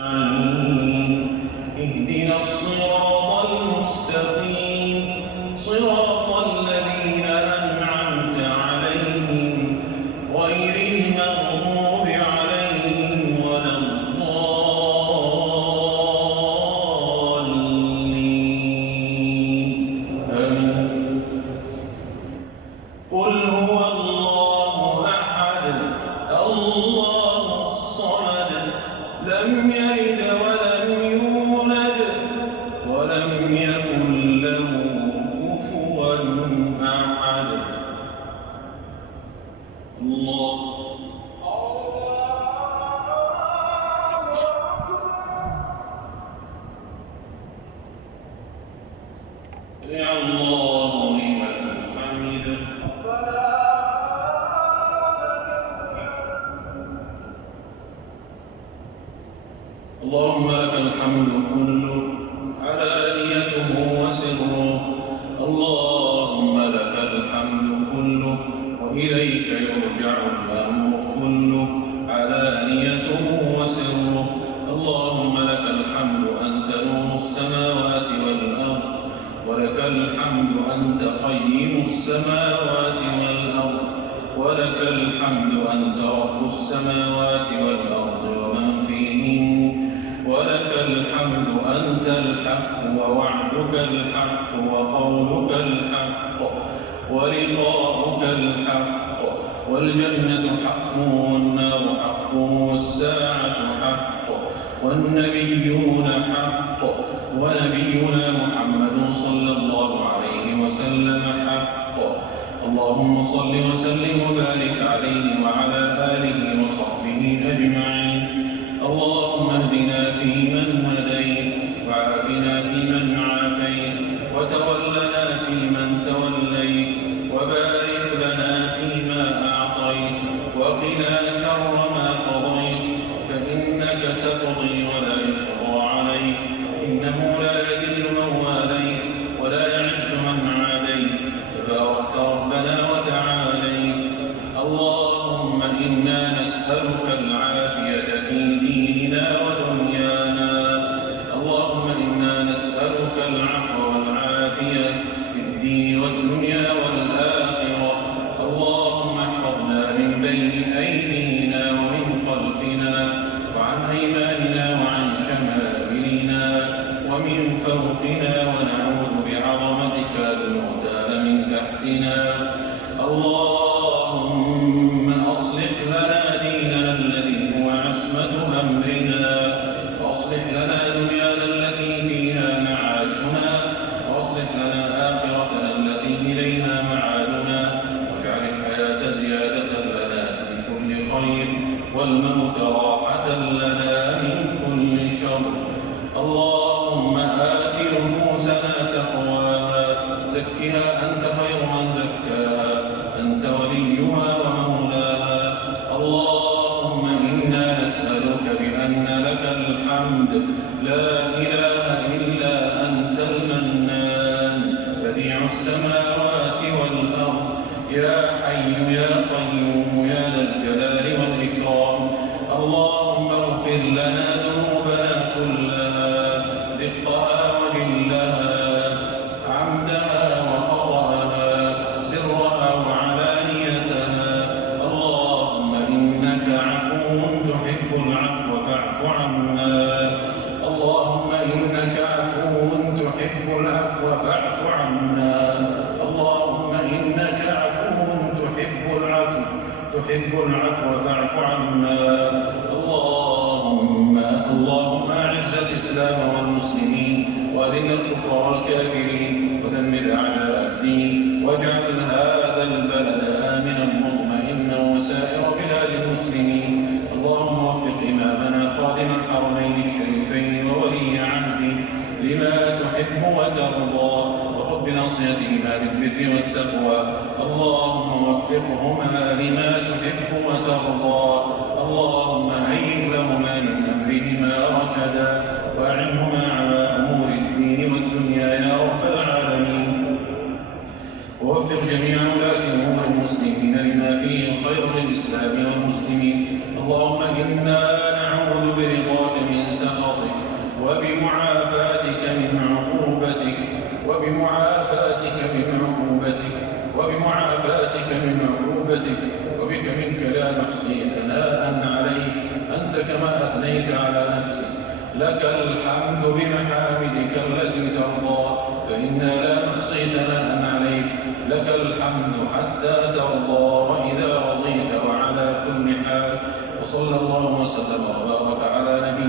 اهدنا الصراط المستقيم صراط الذين أنعمت عليهم غير المغضوب عليهم ولا الضالين آمين. قل هو الله أحد الله الصمد لم يلد ولم يولد ولم يكن له كفوا أحد. الله يا الله لمن حمده. اللهم لك الحمد كله علانيته وسره. اللهم لك الحمد كله وإليك يرجع الأمر كله علانيته وسره. اللهم لك الحمد أنت نور السماوات والأرض ولك الحمد أنت قيم السماوات والأرض ولك الحمد أنت رب السماوات والأرض ومن فيهن ولك الحمد أنت الحق ووعدك الحق وقولك الحق ولقاؤك الحق والجنة حق والنار حق والساعة حق والنبيون حق ونبينا محمد صلى الله عليه وسلم حق. اللهم صل وسلم وبارك عليه وعلى آله وصحبه أجمعين. اللهم اهدنا فيمن هديت وعافنا فيمن عافيت وتولنا فيمن توليت وبارك لنا فيما أعطيت وقنا شر ما قضيت فإنك تقضي ولا يقضى عليك إنه لا يذل من واليت ولا يعز من عاديت تبارك ربنا وتعاليت. اللهم إنا نسألك العافية في ديننا ودنيانا. اللهم إنا نسألك العفو والعافية في الدين والدنيا والآخرة. اللهم احفظنا من بين أيدينا ومن خلفنا وعن أيماننا وعن شمائلنا ومن فوقنا ونعوذ بعظمتك أن نغتال من تحتنا. اللهم أصلح لنا ديننا الذي هو عصمة أمرنا وأصلح لنا دنيانا التي فيها معاشنا وأصلح لنا آخرتنا التي إليها معادنا واجعل الحياة زيادة لنا في كل خير والموت راحة لنا من كل شر. اللهم آت نفوسنا تقواها زكها أنت خير من زكاها أنت وليها ومولاها. اللهم إنا نسألك بأن لك الحمد لا إله إلا أنت المنان بديع السماوات والأرض يا حي يا قيوم يا ذا الجلال والإكرام. اللهم اغفر لنا ذنوبنا كلها دقها وجلها عمدها وخطأها سرها وعلانيتها. اللهم إنك عفو تحب العفو فاعف عنا. اللهم إنك عفو تحب العفو فاعف عنا. اللهم إنك عفو تحب العفو فاعف عنا. اللهم أعز الإسلام والمسلمين وأذل الكفر والكافرين ودمر أعداء الدين واجعل هذا البلد آمنا مطمئنا وسائر بلاد المسلمين. اللهم وفق إمامنا خادم الحرمين الشريفين وولي عهده لما تحب وترضى وخذ بناصيتهما للبر والتقوى. اللهم وفقهما لما تحب وترضى. اللهم هيئ لهما من أمرهما رشدا وأعنهما على أمور الدين والدنيا يا رب العالمين. ووفق جميع ولاة أمور المسلمين لما فيه الخير للإسلام والمسلمين. اللهم إنا نعوذ برضاك من سخطك وبمعافاتك من عقوبتك وبمعافاتك من عقوبتك وبمعافاتك من عقوبتك وبك منك لا نحصي ثناء عليك أنت كما أثنيت على نفسك. لك الحمد بمحامدك التي ترضى فإنا لا نحصي ثناء عليك. لك الحمد حتى ترضى وإذا رضيت وعلى كل حال. وصلى الله وسلم وبارك على نبينا